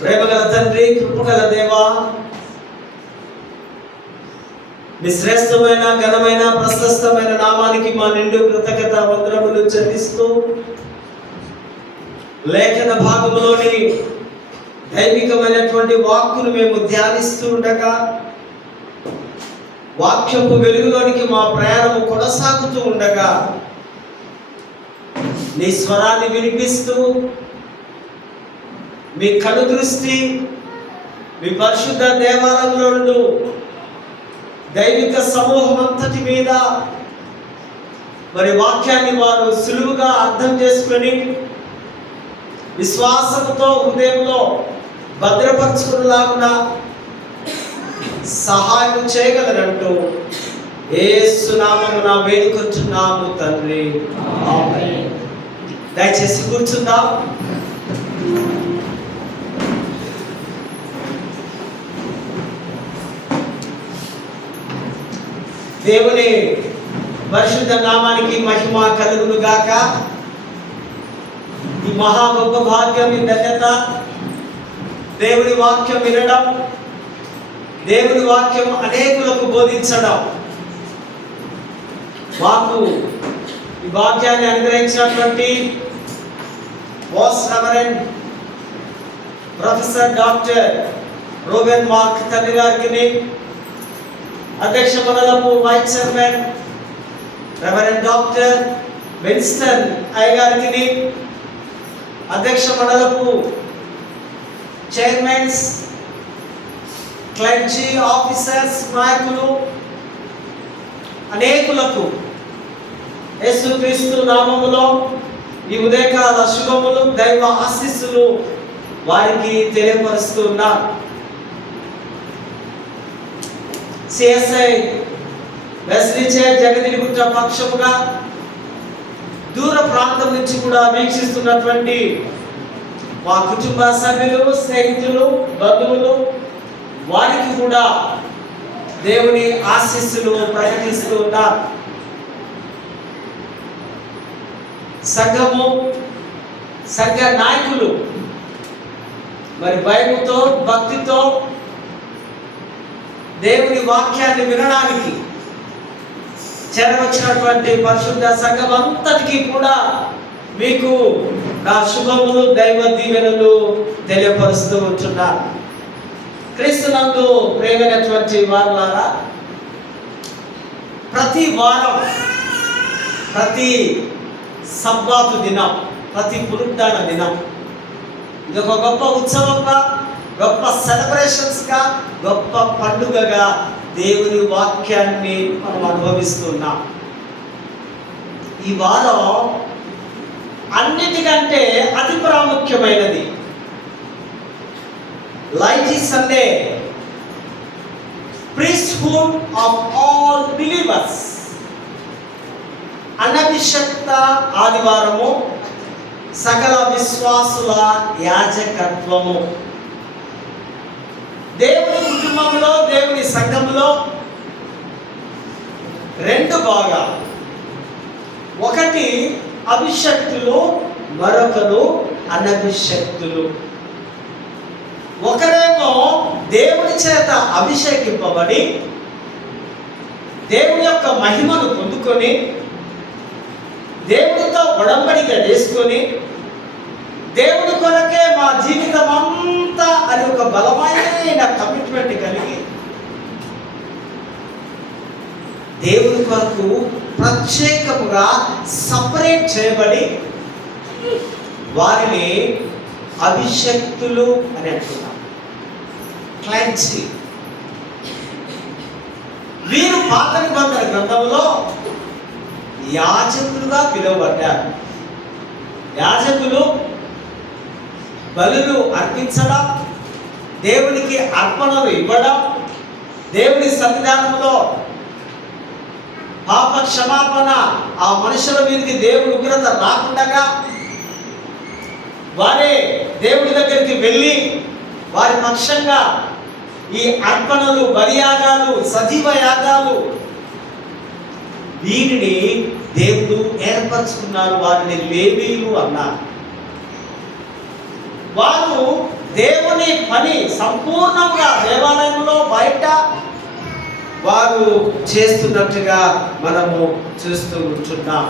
ప్రేమగల తండ్రి, కృపగల దేవా, మీ శ్రేష్టమైన ఘనమైన ప్రశస్తమైన నామానికి మా నిండు కృతజ్ఞత వందనములు చెల్లిస్తూ లేఖన భాగంలోని దైవికమైనటువంటి వాక్కును మేము ధ్యానిస్తూ ఉండగా వాక్యపు వెలుగులోనికి మా ప్రయాణము కొనసాగుతూ ఉండగా నీ స్వరాన్ని వినిపిస్తూ మీ కను దృష్టి మీ పరిశుద్ధ దేవాలయంలో దైవిక సమూహం అంతటి మీద మరి వాక్యాన్ని వారు సులువుగా అర్థం చేసుకొని విశ్వాసంతో హృదయంలో భద్రపరచుకునేలాగున సహాయం చేయగలరంటూ యేసు నామమున వేడుకొంచున్నాము తండ్రి, ఆమేన్. దయచేసి కూర్చుందాం. దేవుని పరిశుద్ధ నామానికి మహిమ కలుగును గాక. ఈ మహా గొప్ప భాగ్యం, ఈ ధన్యత, దేవుని వాక్యం వినడం, దేవుని వాక్యం అనేకులకు బోధించడం. మాకు ఈ భాగ్యాన్ని అనుగ్రహించినటువంటి most reverend professor doctor Reuben Mark తండ్రి గారికి, అధ్యక్ష మండలపు vice chairman reverend doctor Winston అయ్య గారికి, అధ్యక్ష మండలపు చైర్మన్స్, క్లర్జీ ఆఫీసర్స్, నాయకులు అనేకులకు యేసుక్రీస్తు నామములో ఈ ఉదయకాల శుభములు, దైవ ఆశీస్సులు వారికి తెలియపరుస్తున్నారు. సిఎస్ఐ వెస్లిచే జగదిగుట్ట పక్షముగా దూర ప్రాంతం నుంచి కూడా వీక్షిస్తున్నటువంటి మా కుటుంబ సభ్యులు, స్నేహితులు, బంధువులు వారికి కూడా దేవుని ఆశీస్సులు ప్రకటిస్తూ ఉన్నారు. సంఘము, సంఘ నాయకులు మరి భయముతో, భక్తితో దేవుని వాక్యాన్ని వినడానికి చేరవచ్చినటువంటి పరిశుద్ధ సంఘం అంతటికీ కూడా మీకు నా శుభములు, దైవ దీవెనలు తెలియపరుస్తూ ఉంటున్నారు. క్రీస్తునందు ప్రేమైనటువంటి వారులారా, ప్రతి వారం, ప్రతి సబ్బాతు దినం, ప్రతి పునరుద్ధాన దినం ఇది ఒక గొప్ప ఉత్సవంగా, గొప్ప సెలబ్రేషన్స్గా, గొప్ప పండుగగా దేవుని వాక్యాన్ని మనం అనుభవిస్తున్నాం. ఈ వారం అన్నిటికంటే అతి ప్రాముఖ్యమైనది laity Sunday, priesthood of all believers, అనభిషక్త ఆదివారము, సకల విశ్వాసుల యాజకత్వము. దేవుని కుటుంబంలో, దేవుని సంఘంలో రెండు భాగాలు. ఒకటి అభిషక్తులు, మరొకరు అనభిషక్తులు. ఒకరేమో దేవుని చేత అభిషేకింపబడి దేవుని యొక్క మహిమను పొందుకొని దేవునితో ఒడంబడిక చేసుకొని దేవుని కొరకే మా జీవితం అంతా అని ఒక బలమైన కమిట్మెంట్ కలిగి దేవుని కొరకు ప్రత్యేకముగా సపరేట్ చేయబడి వారిని అభిషక్తులు అని అంటున్నారు. క్లెన్సీ. వీరు పాత నిబంధన గ్రంథంలో యాజకులుగా పిలువబడ్డారు. యాజకులు బలులు అర్పించడం, దేవునికి అర్పణలు ఇవ్వడం, దేవుని సన్నిధానంలో పాప క్షమాపణ ఆ మనుషుల మీదకి దేవుని ఉగ్రత రాకుండా వారే దేవుడి దగ్గరికి వెళ్ళి వారి పక్షంగా ఈ అర్పణలు, బలియాగాలు, సజీవ యాగాలు వీరిని దేవుడు ఏర్పరచుకున్నారు. వారిని లేవీయులు అన్నారు. వారు దేవుని పని సంపూర్ణంగా దేవాలయంలో బయట వారు చేస్తున్నట్టుగా మనము చూస్తూ ఉంటున్నాం.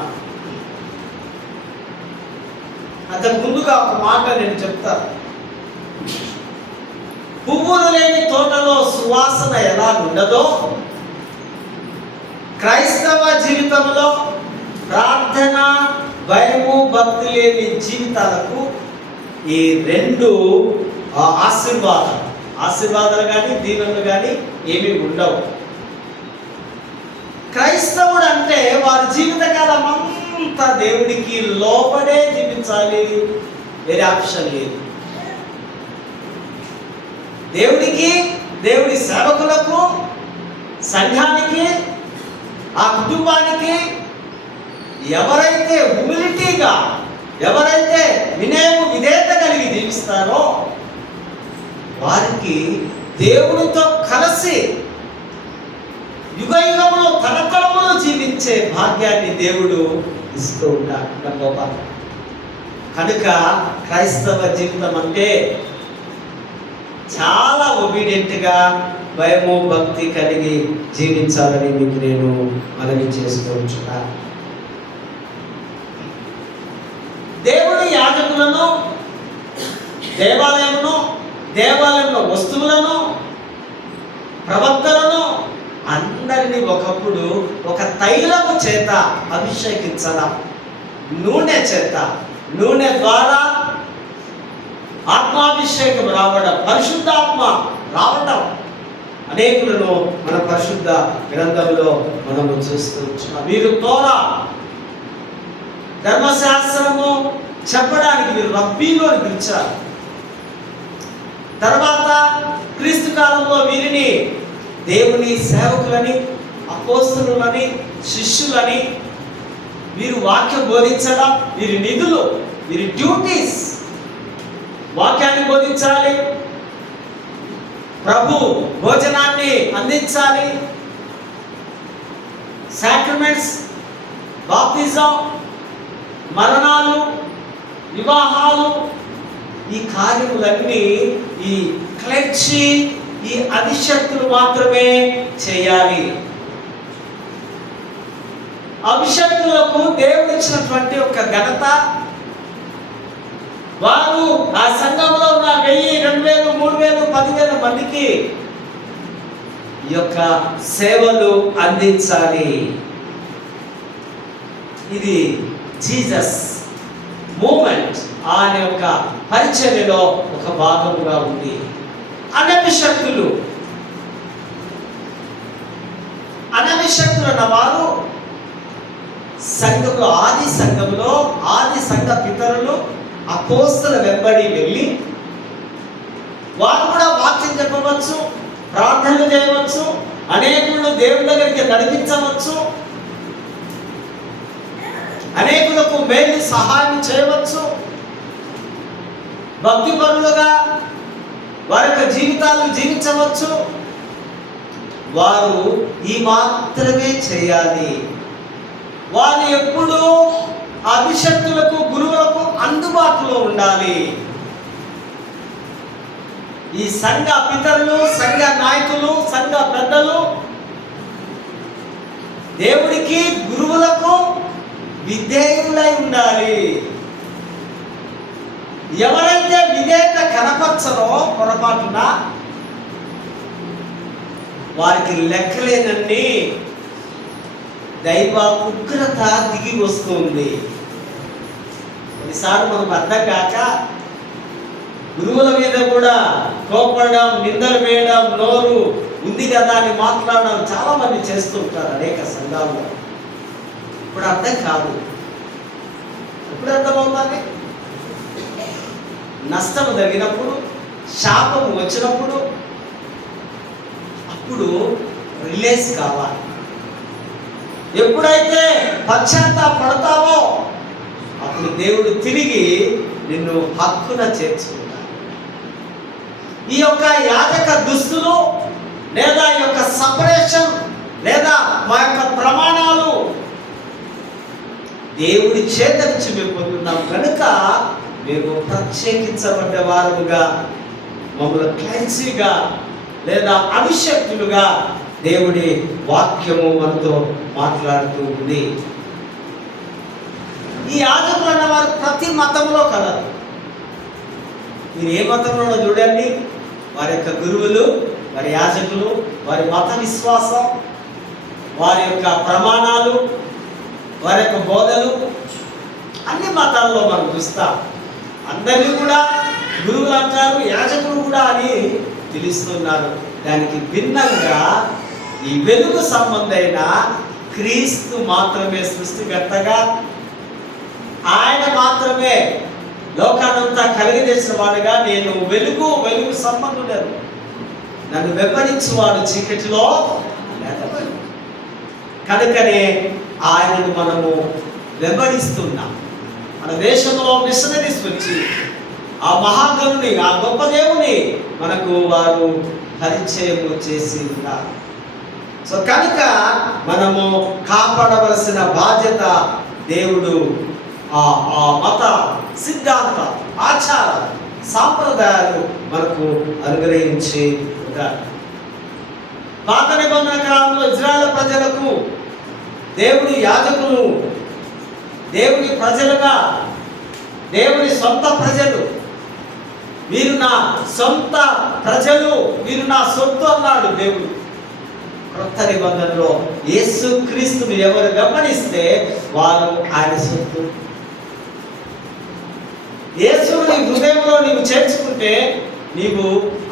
అంతకు ముందుగా ఒక మాట నేను చెప్తాను. పువ్వులు లేని తోటలో సువాసన ఎలా ఉండదో, క్రైస్తవ జీవితంలో ప్రార్థన, భయము, భక్తి లేని జీవితాలకు ఈ రెండు ఆశీర్వాదాలు కానీ దీవెనలు కానీ ఏమీ ఉండవు. క్రైస్తవుడు అంటే వారి జీవితకాలం అంతా దేవుడికి లోబడే జీవించాలి, వేరే ఆప్షన్ లేదు. దేవుడికి, దేవుడి సేవకులకు, సంఘానికి, ఆ కుటుంబానికి ఎవరైతే హ్యూమిలిటీగా, ఎవరైతే వినయము విధేయత కలిగి జీవిస్తారో వారికి దేవుడితో కలిసి యుగయుగములో తరతరములు జీవించే భాగ్యాన్ని దేవుడు ఇస్తూ ఉంటాడు. కనుక క్రైస్తవ జీవితం అంటే చాలా ఒబీడియంట్గా, భయము భక్తి కలిగి జీవించాలని మీకు నేను మనవి చేస్తూ ఉంటున్నాను. దేవుడు యాజకులను, దేవాలయంలో వస్తువులను, ప్రవక్తలను అందరినీ ఒకప్పుడు ఒక తైలము చేత అభిషేకించడం, నూనె ద్వారా ఆత్మాభిషేకం రావడం, పరిశుద్ధాత్మ రావడం అనేకులను మన పరిశుద్ధ గ్రంథంలో మనము చూస్తూ ఉంటున్నాం. వీరు తోరా ధర్మశాస్త్రము చెప్పడానికి వీరు రబ్బీలు అని పిలిచారు. తర్వాత క్రీస్తు కాలంలో వీరిని దేవుని సేవకులని, అపోస్తలులని, శిష్యులని, వీరు వాక్యం బోధించడం వీరి నిధులు, వీరి డ్యూటీస్. వాక్యాన్ని బోధించాలి, ప్రభు భోజనాన్ని అందించాలి, సాక్రమెంట్స్, బాప్తిజం, మరణాలు, వివాహాలు, ఈ కార్యములన్నీ ఈ క్లెర్జీ, ఈ అభిషక్తులు మాత్రమే చేయాలి. అభిషక్తులకు దేవుడు ఇచ్చినటువంటి ఒక ఘనత, వారు ఆ సంఘంలో ఉన్న 1000, 2000, 3000, 10,000 మందికి ఈ యొక్క సేవలు అందించాలి. ఇది జీసస్ మూమెంట్ ఆయన యొక్క పరిచర్యలో ఒక భాగముగా ఉంది. అనభిషక్తులు అన్న వారు సంఘంలో, ఆది సంఘ పితరులు అపోస్తల వెంబడి వెళ్ళి వారు కూడా వాక్యం చెప్పవచ్చు, ప్రార్థనలు చేయవచ్చు, అనేకులను దేవుని దగ్గరికి నడిపించవచ్చు, అనేకులకు మేలు సహాయం చేయవచ్చు, భక్తి పరులుగా వారి యొక్క జీవితాలు జీవించవచ్చు. వారు ఈ మాత్రమే చేయాలి. వారు ఎప్పుడూ అభిషక్తులకు, గురువులకు అందుబాటులో ఉండాలి. ఈ సంఘ పితరులు, సంఘ నాయకులు, సంఘ పెద్దలు దేవుడికి, గురువులకు విధేయులై ఉండాలి. ఎవరైతే విధేయత కనపరచరో పొరపాటున వారికి లెక్కలేనన్ని దైవ ఉగ్రత దిగి వస్తుంది. కొన్నిసార్లు మనకు అర్థం కాక గురువుల మీద కూడా కోపడడం, నిందలు వేయడం, నోరు ఉంది కదా అని మాట్లాడడం చాలా మంది చేస్తూ ఉంటారు అనేక సంఘాల్లో. ఇప్పుడు అర్థం కాదు. ఎప్పుడు అర్థమవుతుంది? నష్టం జరిగినప్పుడు, శాపం వచ్చినప్పుడు, అప్పుడు రిలీజ్ కావాలి. ఎప్పుడైతే పశ్చాత్తాపడతావో అప్పుడు దేవుడు తిరిగి నిన్ను హక్కున చేర్చుకుంటాడు. ఈ యొక్క యాజక దుస్తులు లేదా ఈ యొక్క సపరేషన్ లేదా మా యొక్క ప్రమాణాలు దేవుడి చేత నుంచి మేము పొందుతున్నాం కనుక మేము ప్రత్యేకించబడ్డ వారముగా, మమ్మల్ని క్లెన్సీగా లేదా అభిషక్తులుగా దేవుడి వాక్యము మనతో మాట్లాడుతూ ఉంది. ఈ యాజకులు అన్న వారు ప్రతి మతంలో కలరు. మీరు ఏ మతంలో చూడండి, వారి యొక్క గురువులు, వారి యాజకులు, వారి మత విశ్వాసం, వారి యొక్క ప్రమాణాలు, వారి యొక్క బోధలు అన్ని మతాల్లో మనం చూస్తాం. అందరినీ కూడా గురువులు అంటారు, యాజకులు కూడా అని పిలుస్తున్నారు. దానికి భిన్నంగా ఈ వెలుగు సంబంధమైన క్రీస్తు మాత్రమే సృష్టికర్తగా, ఆయన మాత్రమే లోకానంతా కలిగజేసిన వాడుగా, నేను వెలుగు సంబంధుడను, నన్ను వెంబడించువాడు చీకటిలో లేకపోయి, కనుకనే ఆయనను మనము వెంబడిస్తున్నాం. మన దేశంలో మిషనరీస్ వచ్చి ఆ మహాగణుని, ఆ గొప్ప దేవుని మనకు వారు పరిచయం చేసి ఉన్నారు. సో కనుక మనము కాపాడవలసిన బాధ్యత దేవుడు ఆ మత సిద్ధాంత ఆచార సాంప్రదాయాలు మనకు అనుగ్రహించి ఉంటారు. పాత నిబంధన కాలంలో ఇజ్రాయేల్ ప్రజలకు దేవుడి యాజకులు దేవుని ప్రజలుగా, దేవుని సొంత ప్రజలు, వీరు నా సొంత ప్రజలు, వీరు నా సొత్తు అన్నాడు దేవుడు. క్రొత్త నిబంధనలో యేసుక్రీస్తుని ఎవరు గమనిస్తే వారు ఆయన సొత్తు. యేసుని హృదయంలో నీవు చేర్చుకుంటే నీవు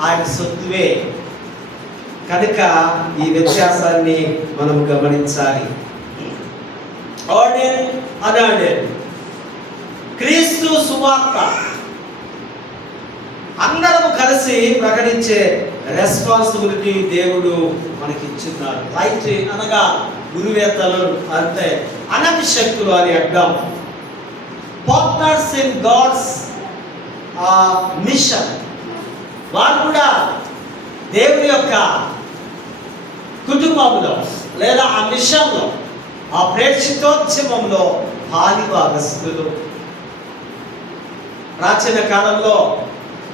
ఆయన సొత్తువే. కనుక ఈ వ్యత్యాసాన్ని మనం గమనించాలి. ఆర్డర్ అనార్డర్, క్రీస్తు సువార్త అందరము కలిసి ప్రకటించే రెస్పాన్సిబిలిటీ దేవుడు మనకి ఇచ్చున్నాడు. రైట్ అనగా గురువేత్తలు అంటే అనభిషక్తులు అని అర్థం. పార్ట్నర్స్ ఇన్ గాడ్స్ మిషన్, వారు కూడా దేవుని యొక్క కుటుంబంలో లేదా ఆ మిషన్లో, ఆ ప్రేక్షితోద్యమంలో పాలిభాగస్తులు. ప్రాచీన కాలంలో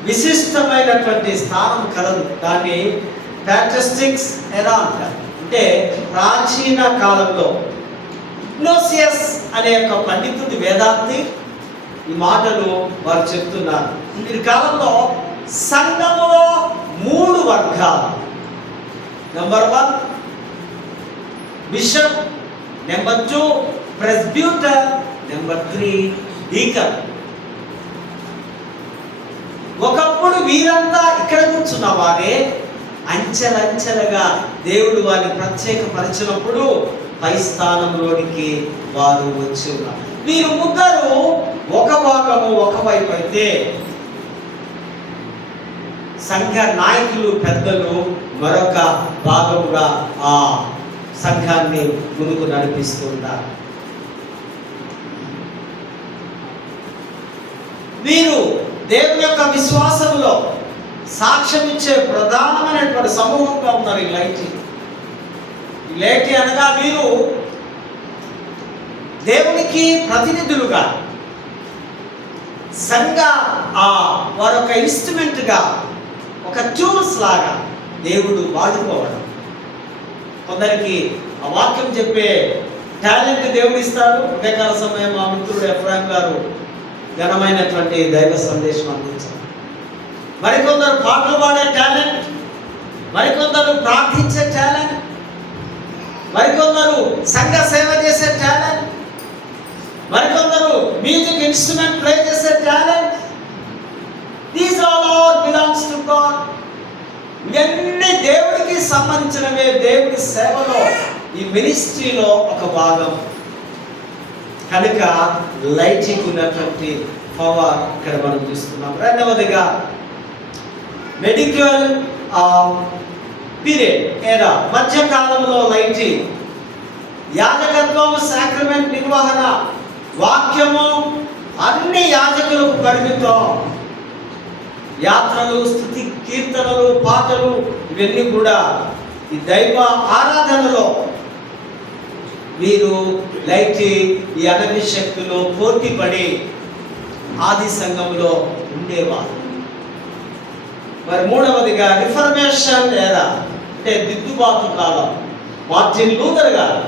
విశిష్టమైనటువంటి స్థానం కలదు. దాన్ని ప్యాట్రిస్టిక్స్ ఎరా అంటారు. అంటే ప్రాచీన కాలంలో ఇగ్నోసియస్ అనే ఒక పండితుడి వేదాంతి ఈ మాటలు వారు చెప్తున్నారు. ఈ కాలంలో సంఘములో 3 వర్గాలు. Number 1 bishop, number 2 presbyter, number 3 deacon. ఒకప్పుడు వీరంతా ఇక్కడ కూర్చున్న వారే అంచెలంచెలుగా దేవుడు వారిని ప్రత్యేకపరిచినప్పుడు పై స్థానంలోనికి వారు వచ్చి ఉన్నారు. వీరు ముగ్గురు ఒక భాగము ఒకవైపు అయితే, సంఘ నాయకులు పెద్దలు మరొక భాగముగా ఆ సంఘాన్ని ముందుకు నడిపిస్తున్నారు. వీరు దేవుని యొక్క విశ్వాసంలో సాక్ష్యం ఇచ్చే ప్రధానమైనటువంటి సమూహంగా ఉన్నారు ఈ లైటి అనగా వీరు దేవునికి ప్రతినిధులుగా, సంఘ వారొక ఇన్స్ట్రుమెంట్గా, ఒక టూల్స్ లాగా దేవుడు వాడుకోవడం. కొందరికి ఆ వాక్యం చెప్పే టాలెంట్ దేవుడు ఇస్తాడు. ఉదయకాల సమయం మా మిత్రుడు ఎఫ్రాయిం గారు ఘనమైనటువంటి దైవ సందేశం అందించారు. మరికొందరు పాటలు పాడే టాలెంట్, మరికొందరు ప్రార్థించే టాలెంట్, మరికొందరు సంఘ సేవ చేసే టాలెంట్, మరికొందరు మ్యూజిక్ ఇన్స్ట్రుమెంట్ ప్లే చేసే talent. These all belongs to God. ఇవన్నీ దేవుడికి సంబంధించినవే. దేవుడి సేవలో, ఈ మినిస్ట్రీలో ఒక భాగం. కనుక లైటింగ్ ఉన్నటువంటి పవర్ ఇక్కడ మనం చూస్తున్నాం. రెండవదిగా మెడికల్ పీరియడ్ ఏదా మధ్యకాలంలో లైటింగ్, యాజకత్వం, సాక్రమెంట్ నిర్వహణ, వాక్యము అన్ని యాజకులకు పరిమితం. యాత్రలు, స్తుతి, కీర్తనలు, పాటలు ఇవన్నీ కూడా ఈ దైవ ఆరాధనలో వీరు లైటి ఈ అనభిషక్తులు పోటీ పడి ఆది సంఘంలో ఉండేవారు. మరి మూడవదిగా రిఫర్మేషన్ ఎరా, అంటే దిద్దుబాటు కాలం. మార్టిన్ లూథర్ గారు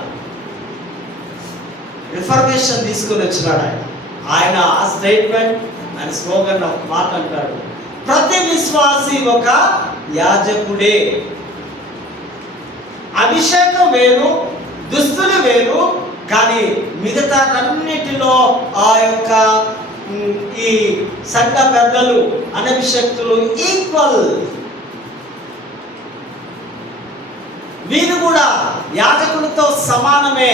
రిఫర్మేషన్ తీసుకుని వచ్చినాడు. ఆయన ఆ స్టేట్మెంట్, ఆయన స్లోగన్ ఒక మాట అంటాడు, ప్రతి విశ్వాసి ఒక యాజకుడే. అభిషేకం వేరు, దుస్తులు వేరు, కానీ మిగతా అన్నిటిలో ఆ యొక్క ఈ సంఘ పెద్దలు అనభిషక్తులు ఈక్వల్. వీరు కూడా యాజకులతో సమానమే.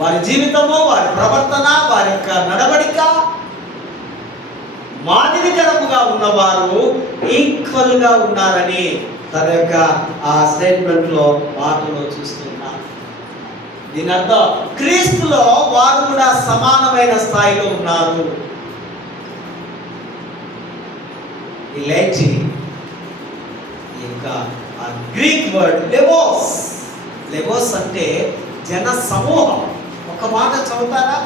వారి జీవితము, వారి ప్రవర్తన, వారి యొక్క నడవడిక మాదిరికరముగా ఉన్నవారు ఈక్వల్గా ఉన్నారని తన యొక్క ఆ స్టేట్మెంట్లో మాటలో చూస్తున్నారు. దీని అర్థం క్రీస్తులో వారు కూడా సమానమైన స్థాయిలో ఉన్నారు. ఈ లైటి యొక్క ఆ గ్రీక్ వర్డ్ లెవోస్. లెవోస్ అంటే జన సమూహం. ఒక మాట చదువుతారా?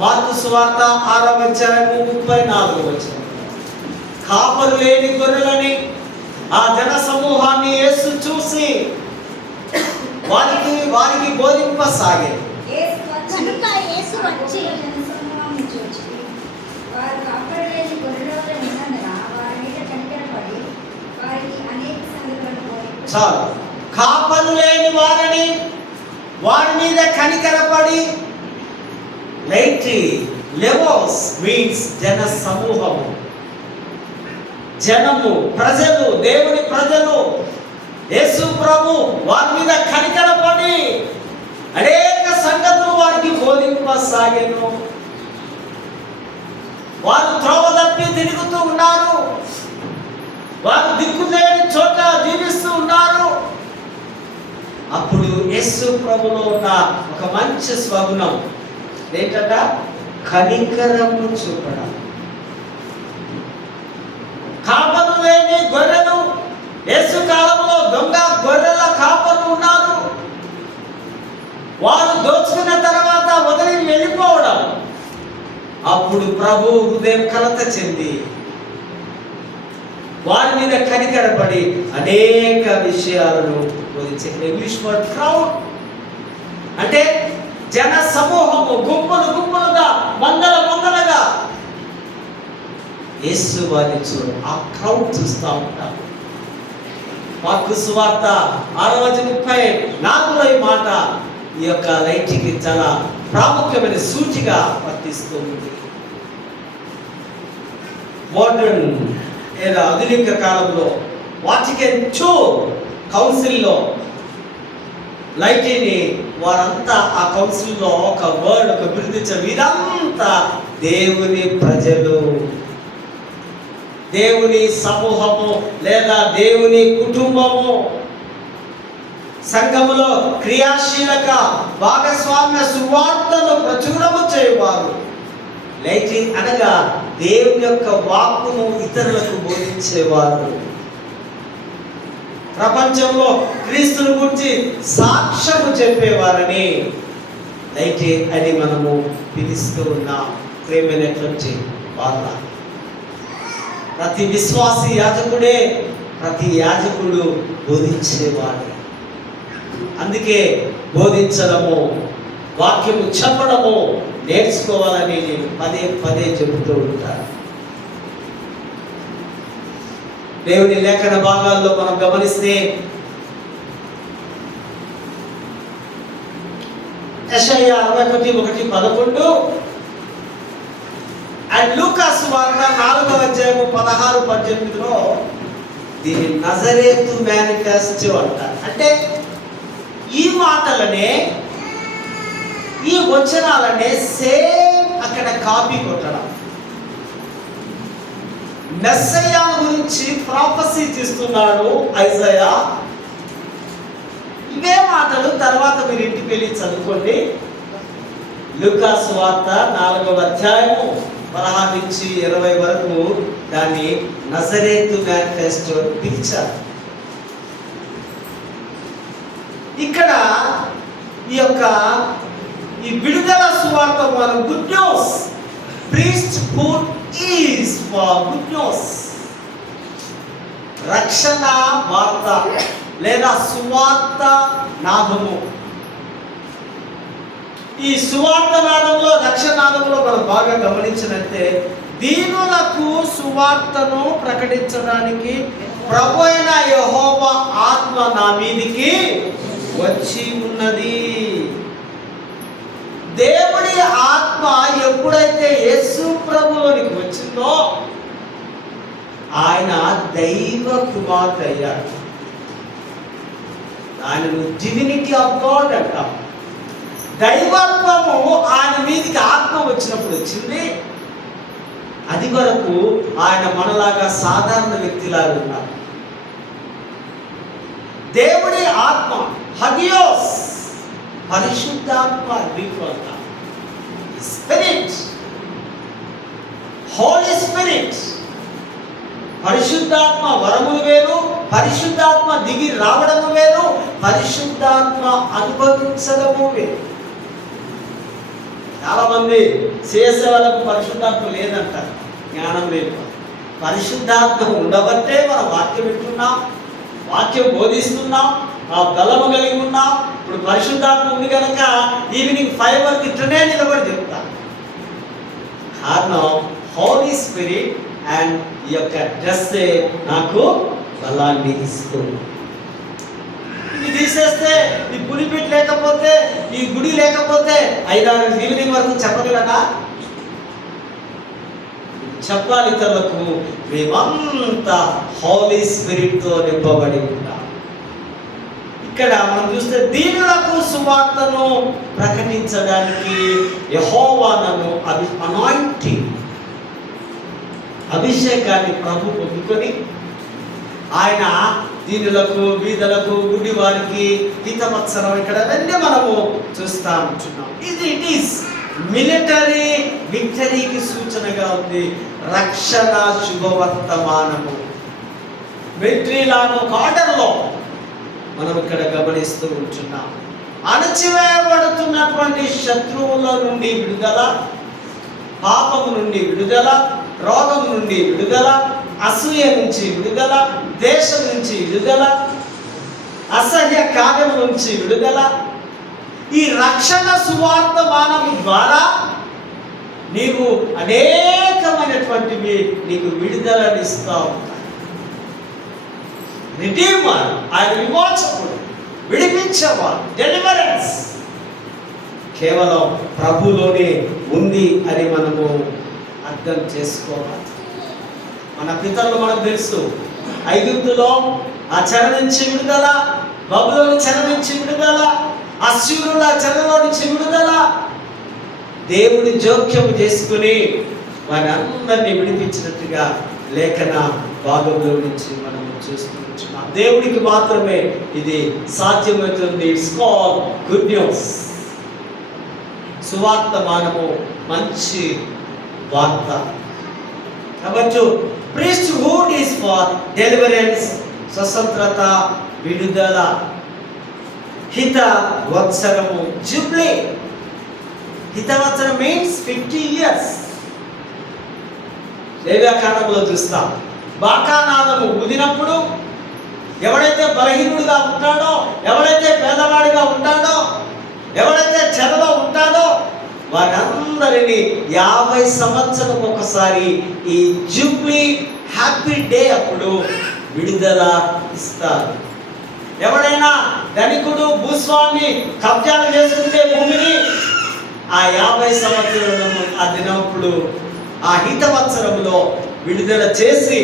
మార్కు సువార్త 6వ అధ్యాయము 34వ వచనం. కాపరు లేని గొర్రెలని ఆ జన సమూహాన్ని యేసు చూసి వారికి బోధింపసాగారు. చాలు. కాపరు లేని వారి మీద కనికరపడి, లెవోస్ మీన్స్ జన సమూహము, జనము, ప్రజలు, దేవుని ప్రజలు. యేసు ప్రభు వారి మీద కనికరపడి అనేక సంగతులు వారికి బోధింపసాగాను. వారు త్రోవ తప్పి తిరుగుతూ ఉన్నారు. వారు దిక్కులేని చోట జీవిస్తూ ఉన్నారు. అప్పుడు యేసు ప్రభులో ఉన్న ఒక మంచి స్వగుణం ఏంటంట? కనికరము చూపడం. కాపరు లేని గొర్రెలు, యేసు కాలంలో దొంగ గొర్రెల కాపరు ఉన్నారు. వారు దోచుకున్న తర్వాత వదిలి వెళ్ళిపోవడం. అప్పుడు ప్రభు హృదయం కలత చెంది వారి మీద కనికరపడి అనేక విషయాలను బోధించారు. ఇంగ్లీష్ వర్డ్ క్రౌడ్ అంటే జన సమూహము, గుంపులు గుంపులుగా, మందలుగా యేసు వారిని చూడు. ఆ క్రౌడ్ చూస్తూ ఉంటాం. మార్కు సువార్త 6:34 ఈ మాట ఈ యొక్క లైటికి చాలా ప్రాముఖ్యమైన సూచిగా వర్తిస్తూ ఉంది. మోడర్న్ లేదా ఆధునిక కాలంలో వాటికన్ II కౌన్సిల్లో లైటిని వారంతా ఆ కౌన్సిల్లో ఒక వర్డ్, ఒక బిరుదించారు. వీరంతా దేవుని ప్రజలు, దేవుని సమూహము లేదా దేవుని కుటుంబము, సంఘములో క్రియాశీలక భాగస్వామ్య సువార్తను ప్రచురము చేయువారు. లైటి అనగా దేవుని యొక్క వాక్కును ఇతరులకు బోధించేవారు. ప్రపంచంలో క్రీస్తుని గురించి సాక్ష్యము చెప్పేవారని లైటి అని మనము పిలుస్తూ ఉన్నాం. ప్రేమైనటువంటి వాళ్ళ ప్రతి విశ్వాసి యాజకుడే, ప్రతి యాజకుడు బోధించేవాడు. అందుకే బోధించడము, వాక్యము చెప్పడము నేర్చుకోవాలని నేను పదే చెబుతూ ఉంటాను. దేవుని లేఖన భాగాల్లో మనం గమనిస్తే యెషయా 61:11 అండ్ లూకాసు వార్త 4వ అధ్యాయము 16-18లో దీన్ని నజరేతు మేనిఫెస్టో అంటారు. అంటే ఈ మాటలనే, ఈ వచనాలనే సేమ్ అక్కడ కాపీ కొట్టడం. మెస్సయ్య గురించి ప్రాఫెసీ చేస్తున్నాడు ఐజయా. ఇవే మాటలు తర్వాత మీరు ఇంటికి వెళ్ళి చదువుకోండి. లూకాసు వార్త 4వ అధ్యాయము 16-20 వరకు దాన్ని నజరేతు మేనిఫెస్టో పిలిచారు. ఇక్కడ ఈ విడుదల సువార్త మనం good news priesthood is for good news. రక్షణ వార్త లేదా సువార్త నాదము. ఈ సువార్త నాదంలో, రక్షణ నాదంలో మనం బాగా గమనించినట్టే, దీనులకు సువార్తను ప్రకటించడానికి ప్రభు అయిన యెహోవా ఆత్మ నా మీదికి వచ్చి ఉన్నది. దేవుడి ఆత్మ ఎప్పుడైతే యేసు ప్రభువునికి వచ్చిందో ఆయన దైవ కుమారుడు అయ్యాడు. ఆయనను డివినిటీ ఆఫ్ గాడ్ అంటాం. దైవత్వము ఆయన మీదికి ఆత్మ వచ్చినప్పుడు వచ్చింది. అది వరకు ఆయన మనలాగా సాధారణ వ్యక్తిలాగా ఉన్నారు. దేవుడి ఆత్మ హగియోస్, పరిశుద్ధాత్మ, స్పిరిట్, హోలీ స్పిరిట్. పరిశుద్ధాత్మ వరములు వేరు, పరిశుద్ధాత్మ దిగి రావడము వేరు, పరిశుద్ధాత్మ అనుభవించడము వేరు. చాలా మంది చేసే వాళ్ళకు పరిశుద్ధాత్మ లేదంటారు, జ్ఞానం లేదు. పరిశుద్ధాత్మ ఉండబట్టే మనం వాక్యం వింటున్నాం, వాక్యం బోధిస్తున్నాం, ఆ బలము కలిగి ఉన్నాం. ఇప్పుడు పరిశుద్ధాత్మ ఉంది కనుక ఈవినింగ్ 5 వరకు ఇట్లనే నిలబడి చెప్తాం. కారణం హోలీ స్పిరిట్ అండ్ ఈ యొక్క డ్రెస్సే నాకు బలాన్ని ఇస్తుంది. ఇది తీసేస్తే, ఈ పులిపిట్ లేకపోతే, ఈ గుడి లేకపోతే 5-6 ఈవినింగ్ వరకు చెప్పగలనా? చెప్పాలి ఇతరులకు. మేమంతా హోలీ స్పిరిట్తో నింపబడి ఉంటాం. ఇక్కడ మనం చూస్తే దీనులకు సువార్తను ప్రకటించడానికి యెహోవా నన్ను అనాయింటింగ్, అభిషేకాన్ని ప్రభు పొందుకొని ఆయన దీనులకు, బీదలకు, గుడి వారికి హితవత్సరం ఇక్కడ అన్నీ మనము చూస్తూ ఉంటున్నాం. ఇట్ ఈస్ మిలిటరీ విక్టరీకి సూచనగా ఉంది. రక్షణ శుభవర్తమానము మిలిటరీలాను ఆర్డర్లో మనం ఇక్కడ గమనిస్తూ ఉంటున్నాం. అణచివేయబడుతున్నటువంటి శత్రువుల నుండి విడుదల, పాపము నుండి విడుదల, రోగం నుండి విడుదల, అసూయ నుంచి విడుదల, దేశం నుంచి విడుదల, అసహ్య కార్యం నుంచి విడుదల. ఈ రక్షణ సువార్తమానము ద్వారా నీవు అనేకమైనటువంటివి నీకు విడుదలనిస్తా ఉంటాయి. రిడీమర్, ఆయన విమోచకుడు, విడిపించేవాడు, డెలివరెన్స్ కేవలం ప్రభులోనే ఉంది అని మనము అర్థం చేసుకోవాలి. మన పితరులు మనకు తెలుసు, ఐగుప్తులో ఆ చెర నుంచి విడుదల, బబులోని చెర నుంచి విడుదల, అశ్షూరుల చెరలో నుంచి విడుదల. దేవుడి జోక్యం చేసుకుని వారి అందరినీ విడిపించినట్టుగా లేఖన భాగంలో నుంచి మనం చూస్తున్నాం. దేవుడికి మాత్రమే ఇది సాధ్యమవుతుంది. It's called good news. సువార్తమానము మంచి వార్త. కాబట్టి priesthood is for deliverance, స్వతంత్రత, విడుదల. హిత వత్సరము, జూబ్లీ. హితవత్సరం మీన్స్ 50 years. లేవ్యాకాండంలో చూస్తాం, బాకానాదము ఊదినప్పుడు ఎవడైతే బలహీనుడిగా ఉంటాడో, ఎవడైతే పేదవాడిగా ఉంటాడో, ఎవడైతే చెరలో ఉంటాడో వారందరినీ 50 సంవత్సరం ఒకసారి ఈ జూబ్లీ హ్యాపీ డే అప్పుడు విడుదల ఇస్తారు. ఎవడైనా ధనికుడు, భూస్వామి కబ్జాలు చేసుకుంటే భూమిని ఆ 50 సంవత్సరాలను ఆ దినప్పుడు ఆ హితవత్సరంలో విడుదల చేసి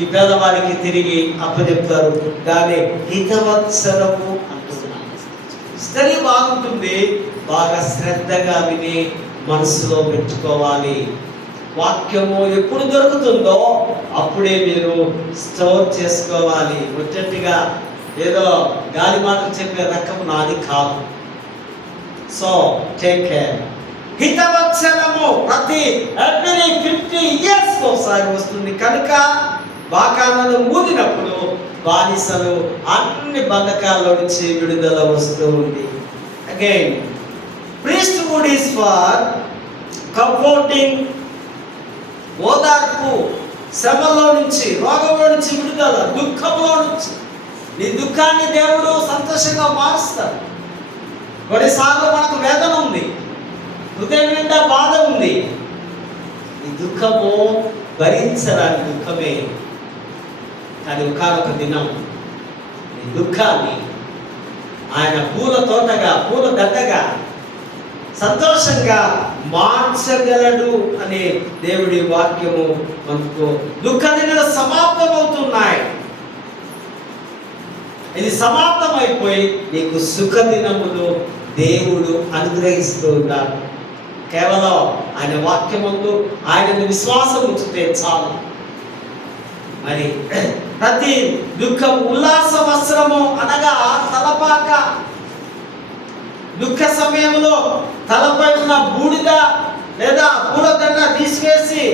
ఈ పేదవారికి తిరిగి అప్పచెప్తారు. దాన్ని హితవత్సరము అంటున్నాను. స్టడీ బాగుంటుంది, బాగా శ్రద్ధగా విని మనసులో పెట్టుకోవాలి. వాక్యము ఎప్పుడు దొరుకుతుందో అప్పుడే మీరు స్టోర్ చేసుకోవాలి. ముచ్చటిగా ఏదో గాలి మాటలు చెప్పే రకం నాది కాదు. So take care. హితవత్సరము ప్రతి ఎవ్రీ 50 years ఒకసారి వస్తుంది కనుక బాకాలను ఊదినప్పుడు బానిసలు అన్ని బంధకాల్లో నుంచి విడుదల వస్తూ ఉంది. Again priesthood is for comforting ఓదార్పు, శ్రమలో నుంచి, రోగంలో నుంచి విడుదల, దుఃఖంలో నుంచి. నీ దుఃఖాన్ని దేవుడు సంతోషంగా మారుస్తాడు. కొన్నిసార్లు మనకు వేదన ఉంది, హృదయం నిండా బాధ ఉంది. ఈ దుఃఖము భరించడానికి దుఃఖమే. కానీ ఒకనొక దినం ఈ దుఃఖాన్ని ఆయన పూల తోటగా, పూల దండగా, సంతోషంగా మార్చగలడు అనే దేవుడి వాక్యము మనకు. దుఃఖ దినాలు సమాప్తమవుతున్నాయి. ఇది సమాప్తమైపోయి నీకు సుఖ దినములు దేవుడు అనుగ్రహిస్తూ ఉన్నాడు. కేవలం ఆయన వాక్యమందు ఆయనను విశ్వాసం ఉంచితే చాలు. మరి ప్రతి దుఃఖం ఉల్లాస వస్త్రము అనగా తలపాక. దుఃఖ సమయంలో తలపై ఉన్న బూడిద లేదా పూలదండ తీసివేసి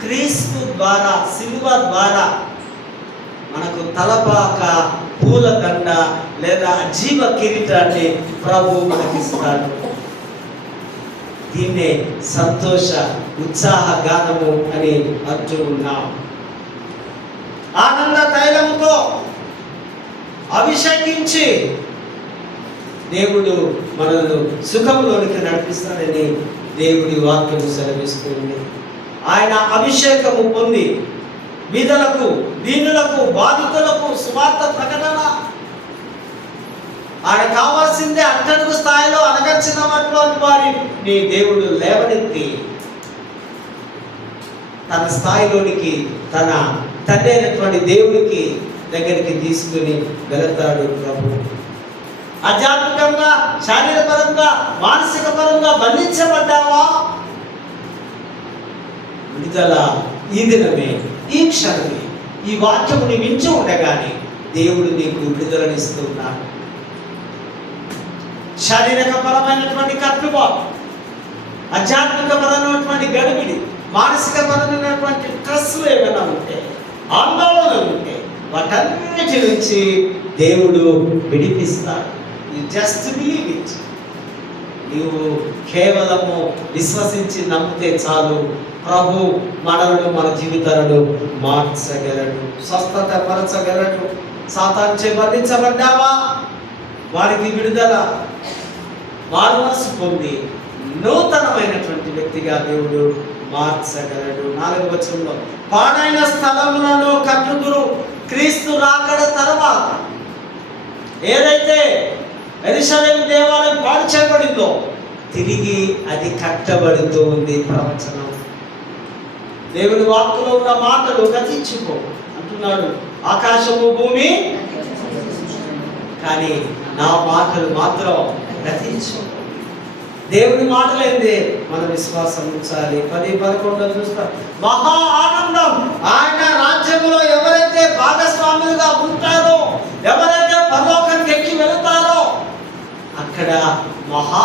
క్రీస్తు ద్వారా, సిలువ ద్వారా మనకు తలపాక, పూలదండ లేదా జీవ కిరీటాన్ని ప్రభు మనకిస్తాడు. దీన్నే సంతోష ఉత్సాహ గానము అని అంటూ ఉన్నాం. ఆనంద తైలముతో అభిషేకించి దేవుడు మనల్ని సుఖంలోనికి నడిపిస్తాడని దేవుడి వాక్యము సెలవిస్తుంది. ఆయన అభిషేకము పొంది బీదలకు, దీనులకు, బాధితులకు సువార్త ప్రకటన. ఆయన కావాల్సిందే అట్టడుగు స్థాయిలో అనగర్చినటువంటి వారిని దేవుడు లేవనెత్తి తన స్థాయిలోనికి, తన తండ్రి అయినటువంటి దేవుడికి దగ్గరికి తీసుకుని వెళతాడు ప్రభు. ఆధ్యాత్మికంగా, శారీరపరంగా, మానసిక పరంగా బంధించబడ్డావా? విడుదల ఈ దినమే, ఈ క్షణమే. ఈ వాక్యముని మించి ఉండగానే దేవుడు నీకు విడుదలనిస్తున్నాడు. శారీరక పరమైనటువంటి కట్టుబాటు, ఆధ్యాత్మిక పరమైనటువంటి గడిబిడి, మానసిక పరమైనటువంటి స్ట్రెస్లు ఏమైనా ఉంటే, ఆందోళనలు ఉంటే వాటన్నిటి నుంచి దేవుడు విడిపిస్తాడు. You just believe it. నీవు కేవలము విశ్వసించి నమ్మితే చాలు. ప్రభు మనలను, మన జీవితాలను మార్చగలడు, స్వస్థత పరచగలడు. సాతానుచే బంధించబడ్డావా? వారికి విడుదల, మారు మనసు పొంది నూతనమైనటువంటి వ్యక్తిగా దేవుడు మార్చగలడు. 4వ వచనంలో పాడైన స్థలములను కట్టుదురు క్రీస్తు రాకడ తర్వాత. ఏదైతే యెరూషలేము దేవాలయం పాడు చేయబడిందో తిరిగి అది కట్టబడుతూ ఉంది. ప్రవచనం, దేవుని వాక్కులో ఉన్న మాటలు గతించుకో అంటున్నాడు. ఆకాశము భూమి కానీ నా మాటలు మాత్రం గతించు. దేవుని మాటలేంది మన విశ్వాసం ఉంచాలి. 10-11 చూస్తాం. మహా ఆనందం. ఆయన రాజ్యంలో ఎవరైతే భాగస్వాములుగా ఉంటారో, ఎవరైతే పరలోకానికి ఎక్కి వెళుతారో అక్కడ మహా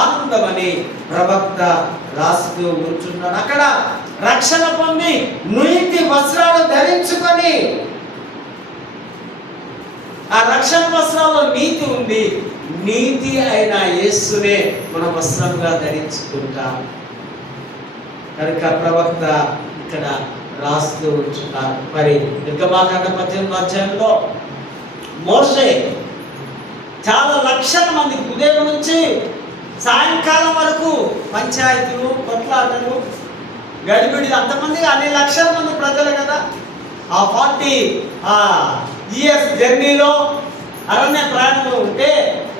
ఆనందం అని ప్రవక్త రాస్తూ ఉంటున్నాడు. అక్కడ రక్షణ పొంది నీతి వస్త్రాలు ధరించుకొని, ఆ రక్షణ వస్త్రాల్లో నీతి ఉంది. నీతి అయిన యేసునే మన వస్త్రంగా ధరించుకుంటాం. కనుక ప్రవక్త ఇక్కడ రాస్తూ ఉంటున్నారు. మరి నిర్గమాకాండ 18వ అధ్యాయంలో మోషే చాలా లక్షల మంది ఉదయం నుంచి సాయంకాలం వరకు పంచాయతీలు, కొట్లాటలు, గడిబిడి, అంతమంది అన్ని లక్షల మంది ప్రజలు కదా. ఆ 40 years జర్నీలో అరణ్య ప్రయాణంలో ఉంటే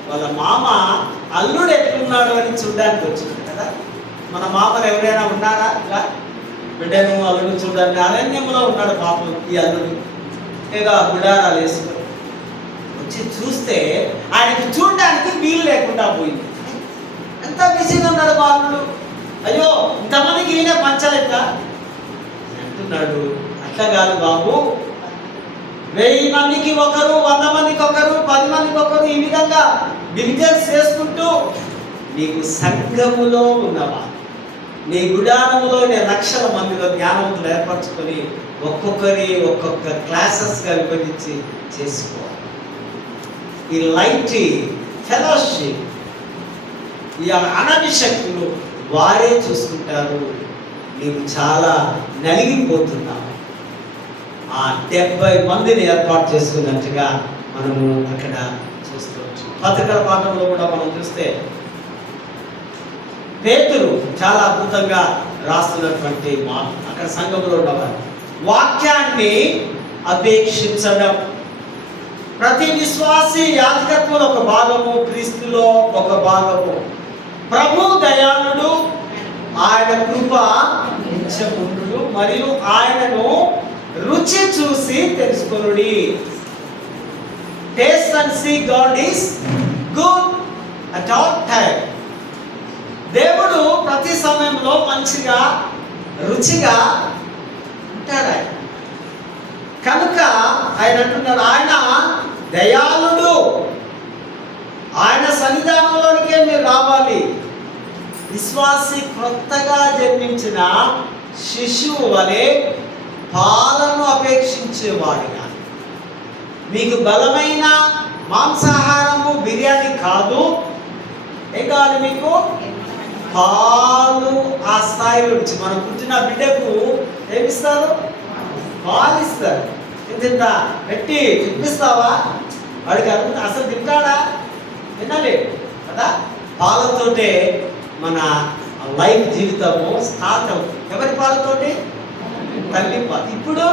వాళ్ళ మామ అల్లుడు ఎట్లున్నాడు అని చూడడానికి వచ్చింది కదా. మన మామలు ఎవరైనా ఉన్నారా ఇలా బిడ్డను అల్లుడు చూడడానికి? అరణ్యంలో ఉన్నాడు పాపం ఈ అల్లుడు, ఏదో గుడారాలు వేసుకొని వచ్చి చూస్తే ఆయనకి చూడడానికి వీలు లేకుండా పోయింది. ఎంత బిజీగా ఉన్నాడు బాలుడు. అయ్యో ఇంతమందికి ఈయన పంచలేక అంటున్నాడు. అట్లా కాదు బాబు, 1000 మందికి ఒకరు, 100 మందికి ఒకరు, 10 మందికి ఒకరు, ఈ విధంగా డివిజన్స్ చేసుకుంటూ నీకు సంఘములో ఉన్నవా, నీ గుడారములో లక్షల మందిలో జ్ఞానవంతులు ఏర్పరచుకొని ఒక్కొక్కరి ఒక్కొక్క క్లాసెస్గా విభజించి చేసుకో. ఈ లైట్ ఫెలోషిప్, ఈ అనాభిషక్తులు వారే చూసుకుంటారు. నీవు చాలా నలిగిపోతున్నావు. ఆ 70 మందిని ఏర్పాటు చేసుకున్నట్టుగా మనము అక్కడ చూసుకోవచ్చు. పత్రికల పాఠంలో కూడా మనం చూస్తే పేతురు చాలా అద్భుతంగా రాస్తున్నటువంటి మాట, అక్కడ సంఘంలో ఉన్నవారు వాక్యాన్ని అపేక్షించడం. ప్రతి విశ్వాసి యాజకత్వంలో ఒక భాగము, క్రీస్తులో ఒక భాగము. ప్రభు దయాళుడు, ఆయన కృప నిత్యముండును, మరియు ఆయనను రుచి చూసి తెలుసుకొనుడి. Taste and see God is good at all time. దేవుడు ప్రతి సమయంలో మంచిగా రుచిగా ఉంటాడు ఆయన. కనుక ఆయన అంటున్నాడు, ఆయన దయాళుడు, ఆయన సన్నిధానంలోనికే మీరు రావాలి. విశ్వాసి కొత్తగా జన్మించిన శిశువు వలె పాలను అపేక్షించేవాడిగా. మీకు బలమైన మాంసాహారము బిర్యానీ కాదు, ఏం కావాలి మీకు? పాలు. ఆ స్థాయిలో నుంచి మనం పుట్టిన బిడ్డకు ఏమిస్తారు? పాలు ఇస్తారు. తింటా పెట్టి తినిపిస్తావా? వాడికి అసలు తింటాడా? తినలేడు కదా. పాలతోటే మన లైఫ్ జీవితము స్టార్ట్ అవుతుంది. ఎవరి పాలతోటి? తల్లి పాలు. ఇప్పుడు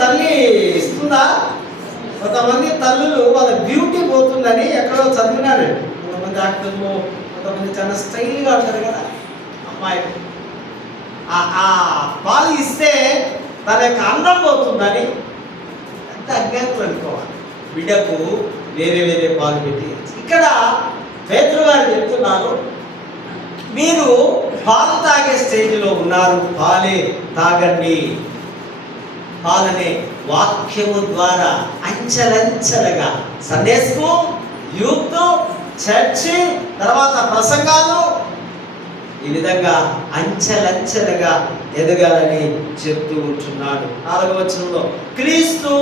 తల్లి ఇస్తుందా? కొంతమంది తల్లులు వాళ్ళ బ్యూటీ పోతుందని ఎక్కడో చదివినారండి. కొంతమంది యాక్టర్లు, కొంతమంది చాలా స్టైల్గా ఉంటారు కదా అమ్మాయిలు. ఆ పాలు ఇస్తే తన యొక్క అందం పోతుందని అంత అజ్ఞానులు అనుకోవాలి. బిడ్డకు వేరే వేరే పాలు పెట్టి. ఇక్కడ పేతురు గారు చెప్తున్నారు, మీరు పాలు తాగే స్టేజ్లో ఉన్నారు, పాలే తాగండి. పాలనే వాక్యము ద్వారా అంచెలంచెలుగా సండే స్కూల్, యూత్, చర్చి, తర్వాత ప్రసంగాలు, ఈ విధంగా అంచెలంచెలుగా ఎదగాలని చెప్తూ ఉంటున్నాడు. 4వ వచనంలో క్రీస్తు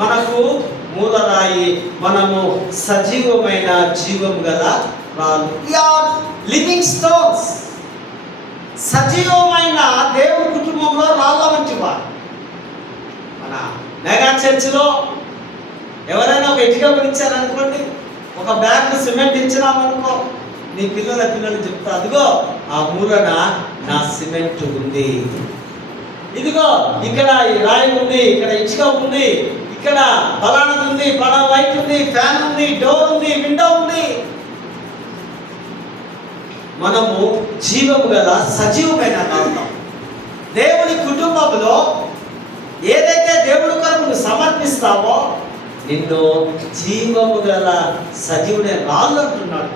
మనకు మూలరాయి, మనము సజీవమైన జీవం గల రాళ్ళు. Living stones. సజీవమైన దేవుని కుటుంబంలో రాళ్ళ వంటి వారు. మన మెగా చర్చిలో ఎవరైనా ఒక ఇటుక ఇచ్చారనుకోండి, ఒక బ్యాగ్ సిమెంట్ ఇచ్చినామనుకో, నీ పిల్లలు చెప్తా, అదిగో ఆ మూలన నా సిమెంట్ ఉంది, ఇదిగో ఇక్కడ ఈ రాయి ఉంది, ఇక్కడ ఇటుక ఉంది, ఇక్కడ ఫలానది ఉంది, ఫలానా లైట్ ఉంది, ఫ్యాన్ ఉంది, డోర్ ఉంది, విండో ఉంది. మనము జీవము గల సజీవమైన నాటం. దేవుని కుటుంబంలో ఏదైతే దేవుడి కొరకు నువ్వు సమర్పిస్తావో నిన్ను జీవము గల సజీవుడే రాళ్ళు అంటున్నాడు.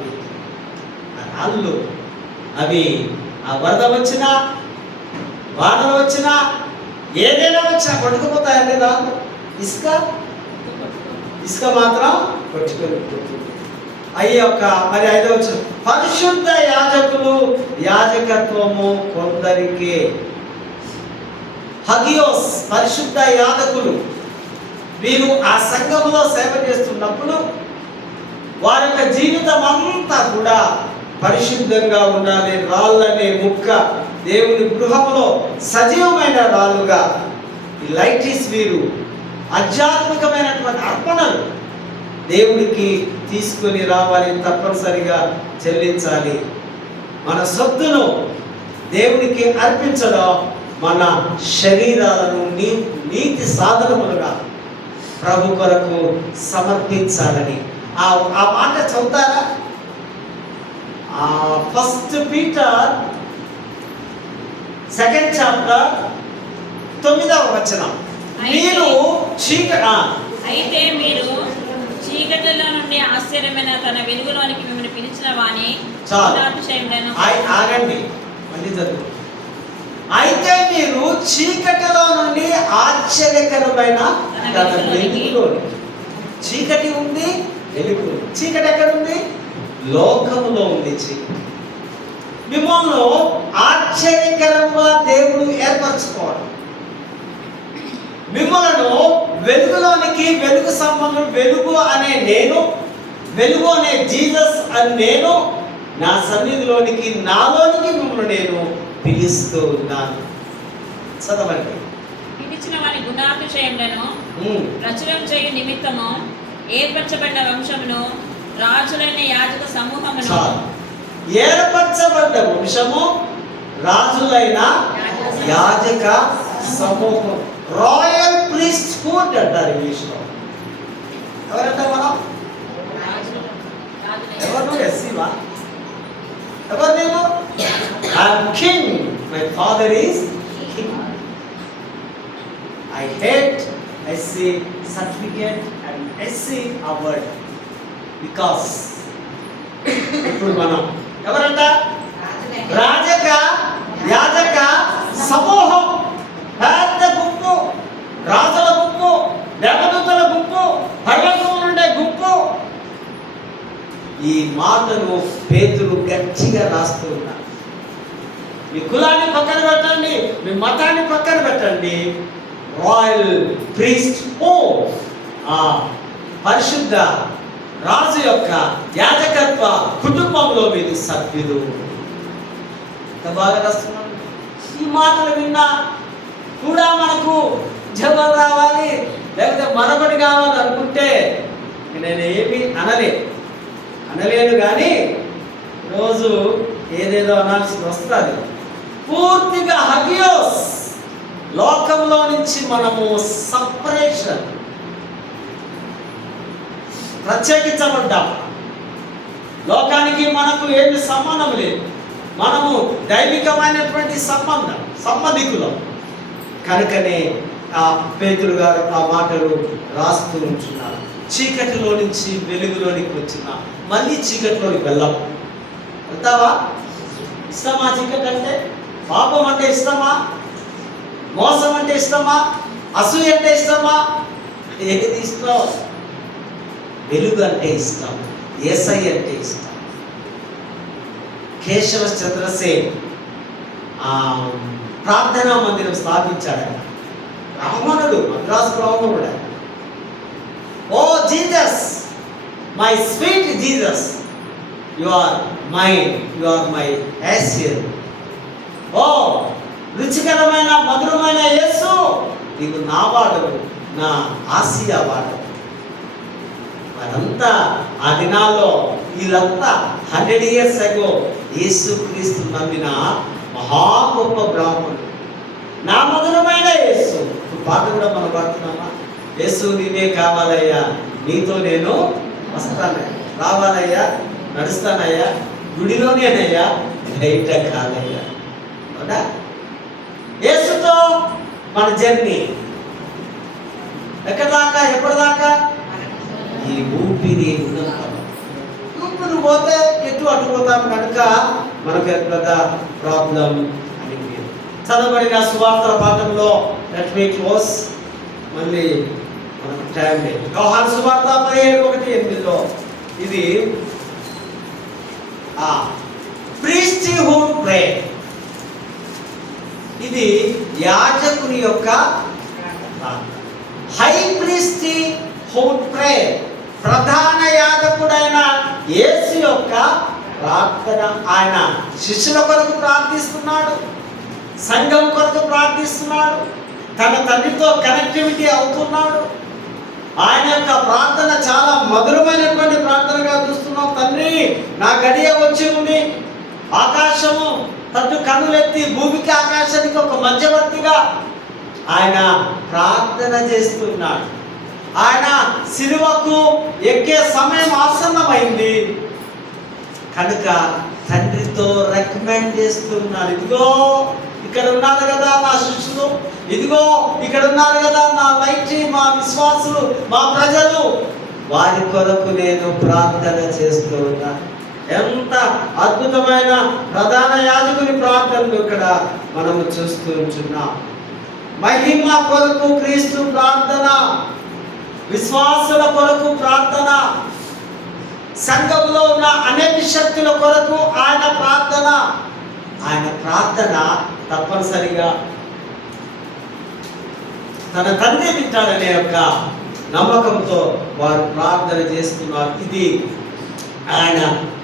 ఆ రాళ్ళు అవి ఆ వరద వచ్చినా, వానలు వచ్చినా, ఏదైనా వచ్చినా కొట్టుకుపోతాయండి రాళ్ళు. ఇసుక మాత్రం కొట్టుకొని పోతుంది. మరి 5వ వచనం, పరిశుద్ధ యాజకులు యాజకత్వము కొందరికే. హగియోస్, పరిశుద్ధ యాజకులు, వీరు ఆ సంఘంలో సేవ చేస్తున్నప్పుడు వారి యొక్క జీవితం అంతా కూడా పరిశుద్ధంగా ఉండాలి. రాళ్ళనే ముక్క దేవుని గృహంలో సజీవమైన రాళ్ళుగా. ఈ లైటీస్ వీరు ఆధ్యాత్మికమైనటువంటి అర్పణలు దేవుడికి తీసుకొని రావాలి, తప్పనిసరిగా చెల్లించాలి. మన సొత్తును దేవునికి అర్పించడం, మన శరీరాలను నీతి సాధనములుగా ప్రభు కొరకు సమర్పించాలని. ఆ మాట చదువుతారా? 1 Peter 2nd chapter 9వ వచనం. మీరు అయితే మీరు చీకటిలో నుండి ఆశ్చర్యమైన తన వెలుగులోనికి మిమ్మల్ని పిలిచిన వాని ఆగండి, మళ్ళీ చదువు. అయితే మీరు చీకటిలో నుండి ఆశ్చర్యకరమైన తన వెలుగులోనికి. చీకటి ఉంది, వెలుగు. చీకటి ఎక్కడుంది? లోకములో ఉంది చీకటి. మిమ్మల్ని ఆశ్చర్యకరంగా దేవుడు ఏర్పరచుకోవడం, మిమ్మలను వెలుగులోనికి, వెలుగు సంబంధం, వెలుగు అనే నేను, వెలుగు అనే జీసస్ అని నేను, నా సన్నిధిలోనికి, నాలోనికి మిమ్మల్ని నేను పిలుస్తూ ఉన్నాను. చదవండి. పిలిచిన వారి గుణాతిశయములను ప్రచురం చేయు నిమిత్తము ఏర్పరచబడ్డ వంశమును, రాజులైన యాజక సమూహమును. ఏర్పరచబడ్డ వంశము, రాజులైన యాజక సమూహం, రాయల్ ప్రీస్ట్హుడ్ అంటారు ఇంగ్లీష్లో. ఎవరంటే మనం? ఎవరు? ఎస్సీవా? ఎవరు నేను? I'm king, my father is king. I hate SC certificate and SC award because ఇప్పుడు మనం ఎవరంట? రాజక యాజక సమూహం, పెద్ద గుంపు, రాజుల గుంపు, దేవదూతల గుంపు, పర్వతం నుండే గుంపు. ఈ మాటను పేతురు గట్టిగా రాస్తూ ఉన్నారు. మీ కులాన్ని పక్కన పెట్టండి, మీ మతాన్ని పక్కన పెట్టండి. రాయల్ ప్రీస్ట్హుడ్, ఆ పరిశుద్ధ రాజు యొక్క యాజకత్వ కుటుంబంలో మీరు సభ్యులు. బాగా రాస్తున్నాను. ఈ మాటలు విన్నా కూడా మనకు జవాబు రావాలి, లేకపోతే మరొకటి కావాలి అనుకుంటే నేను ఏమి అనలేను. కానీ రోజు ఏదేదో అనాల్సి వస్తుంది. పూర్తిగా హగియోస్, లోకంలో నుంచి మనము సపరేషన్, ప్రత్యేకించబడ్డాం. లోకానికి మనకు ఏమి సంబంధం లేదు. మనము దైవికమైనటువంటి సంబంధికులం. కనుకనే ఆ పేతురు గారు ఆ మాటలు రాస్తూ ఉంటున్నారు. చీకటిలో నుంచి వెలుగులోనికి వచ్చిన మళ్ళీ చీకటిలోనికి వెళ్తావా? ఇష్టమా చీకటి అంటే? పాపం అంటే ఇష్టమా? మోసం అంటే ఇష్టమా? అసూయ అంటే ఇష్టమా? ఏది ఇష్టం? వెలుగు అంటే ఇష్టం, యేసయ్య అంటే ఇష్టం. కేశవ చంద్రసేన్ ప్రార్థనా మందిరం స్థాపించాడు. బ్రాహ్మణుడు, మద్రాసు బ్రాహ్మణుడు. Oh Jesus, my sweet Jesus, you are mine, you are my యాసియర్. ఓ రుచికరమైన మధురమైన యేసు, నీవు నా వాడవు, నా ఆసియా వాడవు. అదంతా ఆ దినాల్లో వీళ్ళంతా 100 years ago యేసు క్రీస్తు నమ్మిన మహా గొప్ప బ్రాహ్మణుడు. నా మధురమైన యేసు. పాట కూడా మనం పాడుతున్నామా? యేసు నీవే కావాలయ్యా, నీతో నేను వస్తానయ్యా, రావాలయ్యా, నడుస్తానయ్యా, గుడిలోనేనయ్యా, బయట కాదయ్యా. అవునా? యేసుతో మన జర్నీ ఎక్కడ దాకా, ఎప్పటిదాకా? ఈ ఊపిరి ఊపిరి పోతే ఎటు అటు పోతాం. కనుక మనకు పెద్ద ప్రాబ్లం అని చదవబడిన సువార్తల పాఠంలో లెట్ మీ క్లోజ్. మళ్ళీ మనకు టైం లేదు. యోహాను సువార్త 17:1-8 ఇది ప్రీస్ట్హుడ్ ప్రేయర్. ఇది యాజకుని యొక్క హై ప్రీస్ట్హుడ్ ప్రేయర్. ప్రధాన యాజకుడైన యేసు యొక్క ప్రార్థన. ఆయన శిష్యుల కొరకు ప్రార్థిస్తున్నాడు, సంఘం కొరకు ప్రార్థిస్తున్నాడు, తన తండ్రితో కనెక్టివిటీ అవుతున్నాడు. ఆయన యొక్క ప్రార్థన చాలా మధురమైనటువంటి ప్రార్థనగా చూస్తున్నాం. తండ్రి, నా గడియ వచ్చి ఉంది. ఆకాశము తట్టు కన్నులెత్తి భూమికి ఆకాశానికి ఒక మధ్యవర్తిగా ఆయన ప్రార్థన చేస్తున్నాడు. ఆయన సిలువకు ఎక్కే సమయం ఆసన్నమైంది కనుక తండ్రితో రికమెండ్ చేస్తున్నాడు. ఇదిగో ఇక్కడ ఉన్నారు కదా నా శిష్యులు, ఇదిగో ఇక్కడ ఉన్నారు కదా నా లైట్, మా విశ్వాసులు, మా ప్రజలు, వారి కొరకు నేను ప్రార్థన చేస్తూ ఉన్నా. ఎంత అద్భుతమైన ప్రధాన యాజకుని ప్రార్థనలు ఇక్కడ మనము చూస్తూ ఉంటున్నాం. మహిమ కొరకు క్రీస్తు ప్రార్థన, విశ్వాసుల కొరకు ప్రార్థన, సంఘంలో ఉన్న అనేక శక్తుల కొరకు ఆయన ప్రార్థన. ఆయన ప్రార్థన తప్పనిసరిగా తన తండ్రి వింటాడనే యొక్క నమ్మకంతో వారు ప్రార్థన చేస్తున్నారు. ఇది ఆయన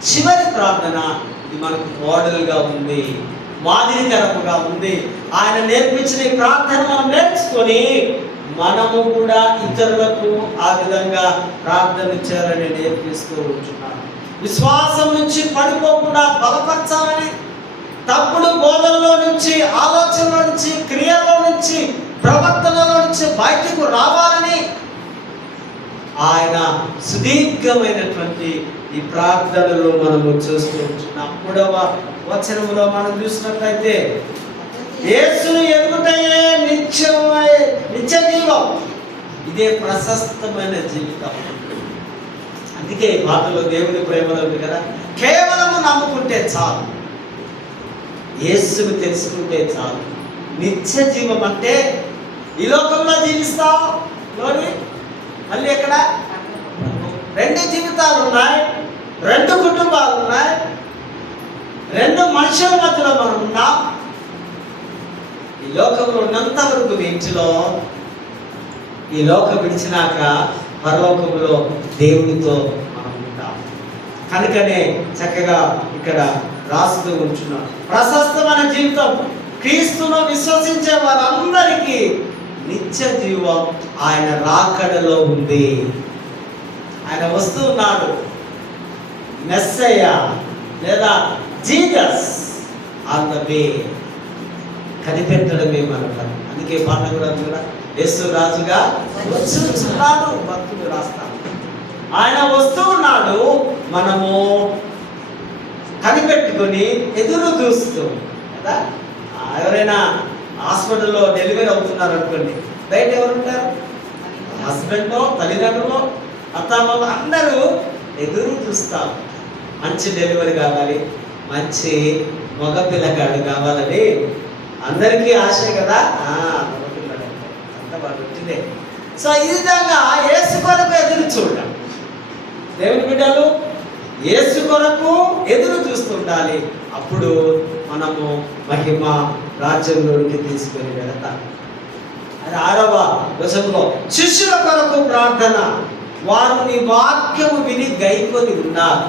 చివరి ప్రార్థన. ఇది మనకు మోడల్గా ఉంది. మాదిరికరముగా ఉంది. ఆయన నేర్పించిన ఈ ప్రార్థన మనం నేర్చుకొని మనము కూడా ఇతరులకు ఆ విధంగా ప్రార్థన చేయాలని నేర్పిస్తూ ఉంటున్నాను. విశ్వాసం నుంచి పడిపోకుండా బలపరచాలని, తప్పుడు బోధనలో నుంచి, ఆలోచనలో నుంచి, క్రియలో నుంచి, ప్రవర్తనలో నుంచి బయటకు రావాలని ఆయన సుదీర్ఘమైనటువంటి ఈ ప్రార్థనలో మనము చూస్తూ ఉంటున్నాం. 3వ వచనములో మనం చూసినట్లయితే యేసును ఎరుగుటయే నిత్య జీవం, ఇదే ప్రశస్తమైన జీవితం. అందుకే ఈ మాటలో దేవుని ప్రేమలో ఉంది కదా, కేవలము నమ్ముకుంటే చాలు, యేసును తెలుసుకుంటే చాలు. నిత్య జీవం అంటే ఈ లోకంలో జీవిస్తావు, మళ్ళీ ఎక్కడ 2 జీవితాలు ఉన్నాయి, 2 కుటుంబాలు ఉన్నాయి, 2 మనుషుల మధ్యలో మనం ఉన్నాం. ఈ లోకంలో ఉన్నంత వరకు ఇంటిలో, ఈ లోకం విడిచినాక పరలోకంలో దేవునితో మనం ఉంటాం. కనుకనే చక్కగా ఇక్కడ రాస్తూ ఉంటున్నాం, ప్రశస్తమైన జీవితం క్రీస్తును విశ్వసించే వారందరికీ నిత్య జీవం ఆయన రాకడలో ఉంది. ఆయన వస్తూ ఉన్నాడు. మెస్సయ్య లేదా జీసస్ ఆన్ ద వే, కనిపెట్టడమే మన పని. అందుకే పాట కూడా యేసు రాజుగా వచ్చుచున్నాడు భక్తుడు రాస్తాడు. ఆయన వస్తూ ఉన్నాడు, మనము కనిపెట్టుకొని ఎదురు చూస్తూ కదా. ఎవరైనా హాస్పిటల్లో డెలివరీ అవుతున్నారు అనుకోండి, బయట ఎవరు ఉంటారు? హస్బెండో, తల్లిదండ్రులు, అత్తమామ అందరూ ఎదురు చూస్తాం. మంచి డెలివరీ కావాలి, మంచి మగ పిల్లగాడు కావాలని అందరికీ ఆశ కదా. మగపిల్లడు అంత బాగా వచ్చిందే. సో ఈ విధంగా యేసు కొరకు ఎదురు చూడాలి. దేవుని బిడ్డలు యేసు కొరకు ఎదురు చూస్తుండాలి. అప్పుడు మనము మహిమ రాజ్యంలోనికి తీసుకొని వెళతాం. అది 6వ వచనంలో శిష్యుల కొరకు ప్రార్థన, వారు నీ వాక్యము విని గైకొని ఉన్నారు.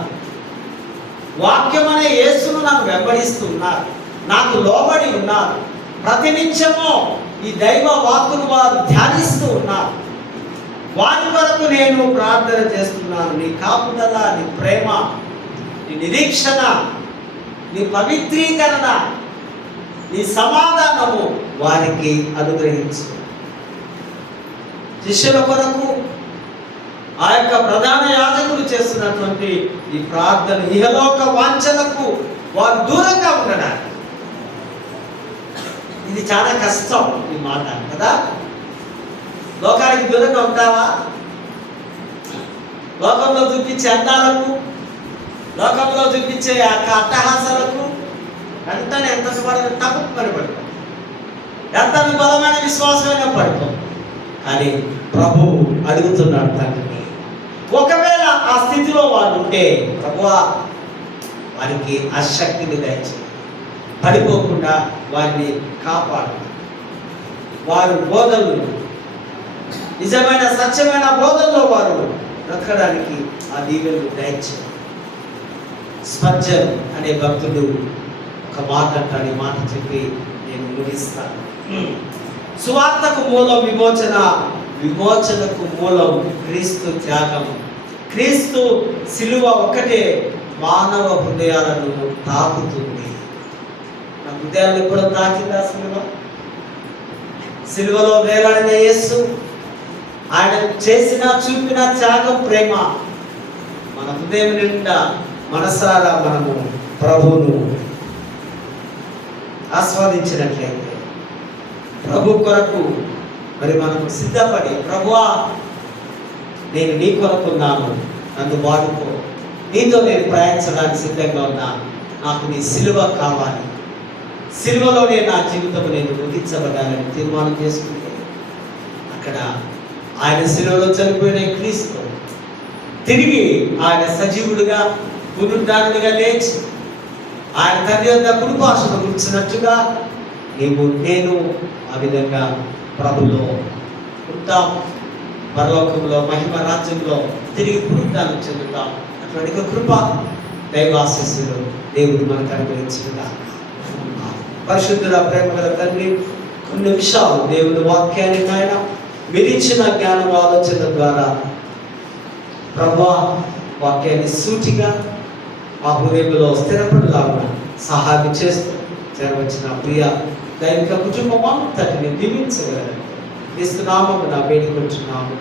వాక్యం అనే యేసును నాకు వెంబడిస్తున్నారు, నాకు లోబడి ఉన్నారు. ప్రతినిత్యము ఈ దైవ వాక్కును వారు ధ్యానిస్తూ ఉన్నారు. వారి కొరకు నేను ప్రార్థన చేస్తున్నాను. నీ కాపుదల, నీ ప్రేమ, నీ నిరీక్షణ, నీ పవిత్రీకరణ, నీ సమాధానము వారికి అనుగ్రహించు. శిష్యుల కొరకు ఆ యొక్క ప్రధాన యాజకులు చేస్తున్నటువంటి ఈ ప్రార్థన ఇహలోక వాంఛలకు వారు దూరంగా ఉండడానికి. ఇది చాలా కష్టం ఈ మాట కదా. లోకానికి దూరంగా ఉంటావా? లోకంలో చూపించే అందాలకు, లోకంలో చూపించే అట్టహాసాలకు వెంటనే ఎంత తప్పు పడిపోతాం, ఎంత బలమైన విశ్వాసమైన పడిపోతాం. కానీ ప్రభు అడుగుతున్నాడు తండ్రిని, ఒకవేళ ఆ స్థితిలో వారు ఉంటే ప్రభువా వారికి ఆ శక్తిని దయచేయి, పడిపోకుండా వారిని కాపాడు. వారు బోధనలు, నిజమైన సత్యమైన బోధనలో వారు బ్రతకడానికి ఆ దీవెనలు దయచేయి. స్పర్జన్ అనే భక్తుడు ఒక మాట అంటాడు, ఈ మాట చెప్పి నేను ముగిస్తాను. సువార్తకు మూలం విమోచన, విమోచనకు మూలం క్రీస్తు త్యాగం. క్రీస్తు సిలువ ఒకటే మానవ హృదయాలను తాకుతుంది. నా హృదయాన్ని కూడా తాకిందా సిలువ? సిలువలో వేలాడిన యేసు, ఆయన చేసిన చూపిన త్యాగం, ప్రేమ మన హృదయం నిండా మనసారా మనము ప్రభువును ఆస్వాదించినట్లయితే, ప్రభు కొరకు మరి మనము సిద్ధపడి, ప్రభువా నేను నీ కొరకున్నాను, నన్ను వాడుకో, నీతో నేను ప్రయాణించడానికి సిద్ధంగా ఉన్నాను, నాకు నీ సిలువ కావాలి, సిలువలోనే నా జీవితం నేను ముగించబడాలని తీర్మానం చేసుకుంటే, అక్కడ ఆయన సిలువలో చనిపోయిన క్రీస్తు తిరిగి ఆయన సజీవుడుగా పునరుద్ధానుడిగా లేచి ఆయన తండ్రి వద్ద కుడిపార్శ్వన కూర్చున్నట్టుగా నేను ఆ విధంగా ప్రభులో ఉంటాం. పరలోకంలో మహిమ రాజ్యంలో తిరిగి పునరుద్ధానం చెందుతాం. అటువంటి కృప దైవాశీస్సులు దేవుడు మనకు అనుగ్రహించుగా. పరిశుద్ధుల ప్రేమ గల తండ్రి, కొన్ని నిమిషాలు దేవుని వాక్యాన్ని ఆయన మీరిచ్చిన జ్ఞానం ఆలోచన ద్వారా ప్రభువా వాక్యాన్ని సూటిగా మా హృదయంలో స్థిరపడలాగా సహాయం చేస్తూ చేరవచ్చిన ప్రియ దైవిక కుటుంబం అంతటిని దీవించగలరు. క్రీస్తు నామమున వేడుకుంటున్నాము.